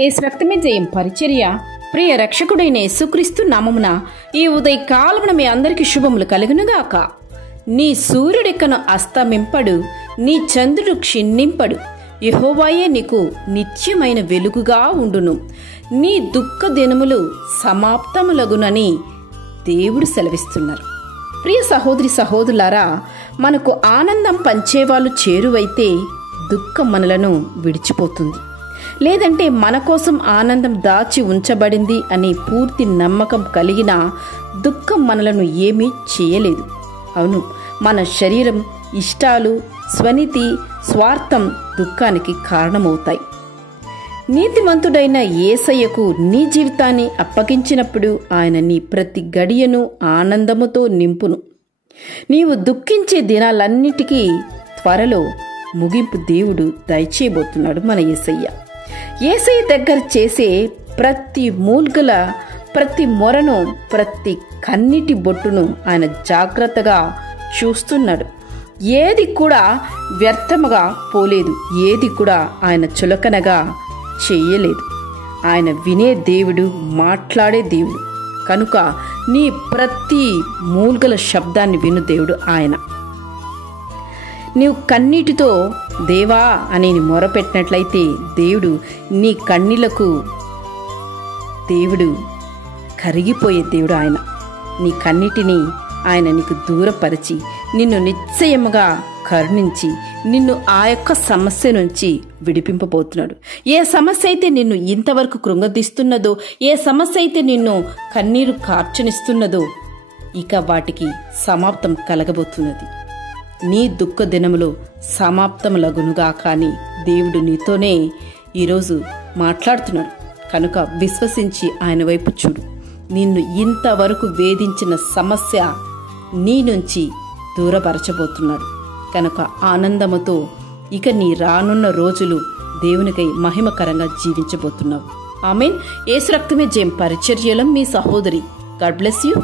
యేసు రక్తమే జయం పరిచర్య ప్రియ రక్షకుడైన యేసుక్రీస్తు నామమున ఈ ఉదయకాలమున మీ అందరికీ శుభములు కలుగునుగాక. నీ సూర్యుడెక్కను అస్తమింపడు, నీ చంద్రుడు క్షీణింపడు, యెహోవాయే నీకు నిత్యమైన వెలుగుగా ఉండును. నీ దుఃఖ దినములు సమాప్తములగునని దేవుడు సెలవిస్తున్నారు. ప్రియ సహోదరి సహోదరులారా, మనకు ఆనందం పంచేవాళ్ళు చేరువైతే దుఃఖం మనలను విడిచిపోతుంది. లేదంటే మన కోసం ఆనందం దాచి ఉంచబడింది అని పూర్తి నమ్మకం కలిగిన దుఃఖం మనలను ఏమీ చేయలేదు. అవును, మన శరీరం, ఇష్టాలు, స్వనీతి, స్వార్థం దుఃఖానికి కారణమవుతాయి. నీతిమంతుడైన యేసయ్యకు నీ జీవితాన్ని అప్పగించినప్పుడు ఆయన నీ ప్రతి గడియను ఆనందముతో నింపును. నీవు దుఃఖించే దినాలన్నిటికీ త్వరలో ముగింపు దేవుడు దయచేయబోతున్నాడు. మన యేసయ్య దగ్గర చేసే ప్రతి మూల్గల, ప్రతి మొరను, ప్రతి కన్నీటి బొట్టును ఆయన జాగ్రత్తగా చూస్తున్నాడు. ఏది కూడా వ్యర్థముగా పోలేదు, ఏది కూడా ఆయన చులకనగా చెయ్యలేదు. ఆయన వినే దేవుడు, మాట్లాడే దేవుడు కనుక నీ ప్రతి మూల్గల శబ్దాన్ని విను దేవుడు ఆయన. నీవు కన్నీటితో దేవా అని మొరపెట్టినట్లయితే దేవుడు నీ కన్నీళ్లకు దేవుడు కరిగిపోయే దేవుడు ఆయన. నీ కన్నీటిని ఆయన నీకు దూరపరిచి నిన్ను నిశ్చయముగా కరుణించి నిన్ను ఆ యొక్క సమస్య నుంచి విడిపింపబోతున్నాడు. ఏ సమస్య అయితే నిన్ను ఇంతవరకు కృంగదీస్తున్నదో, ఏ సమస్య అయితే నిన్ను కన్నీరు కార్చనిస్తున్నదో, ఇక వాటికి సమాప్తం కలగబోతున్నది. నీ దుఃఖ దినములు సమాప్తములగునుగా కానీ దేవుడు నీతోనే ఈరోజు మాట్లాడుతున్నాడు. కనుక విశ్వసించి ఆయన వైపు చూడు. నిన్ను ఇంతవరకు వేధించిన సమస్య నీ నుంచి దూరపరచబోతున్నాడు. కనుక ఆనందముతో ఇక నీ రానున్న రోజులు దేవునికై మహిమకరంగా జీవించబోతున్నావు. ఆమేన్. యేసు రక్తమే జయం పరిచర్యలో మీ సహోదరి. God bless you.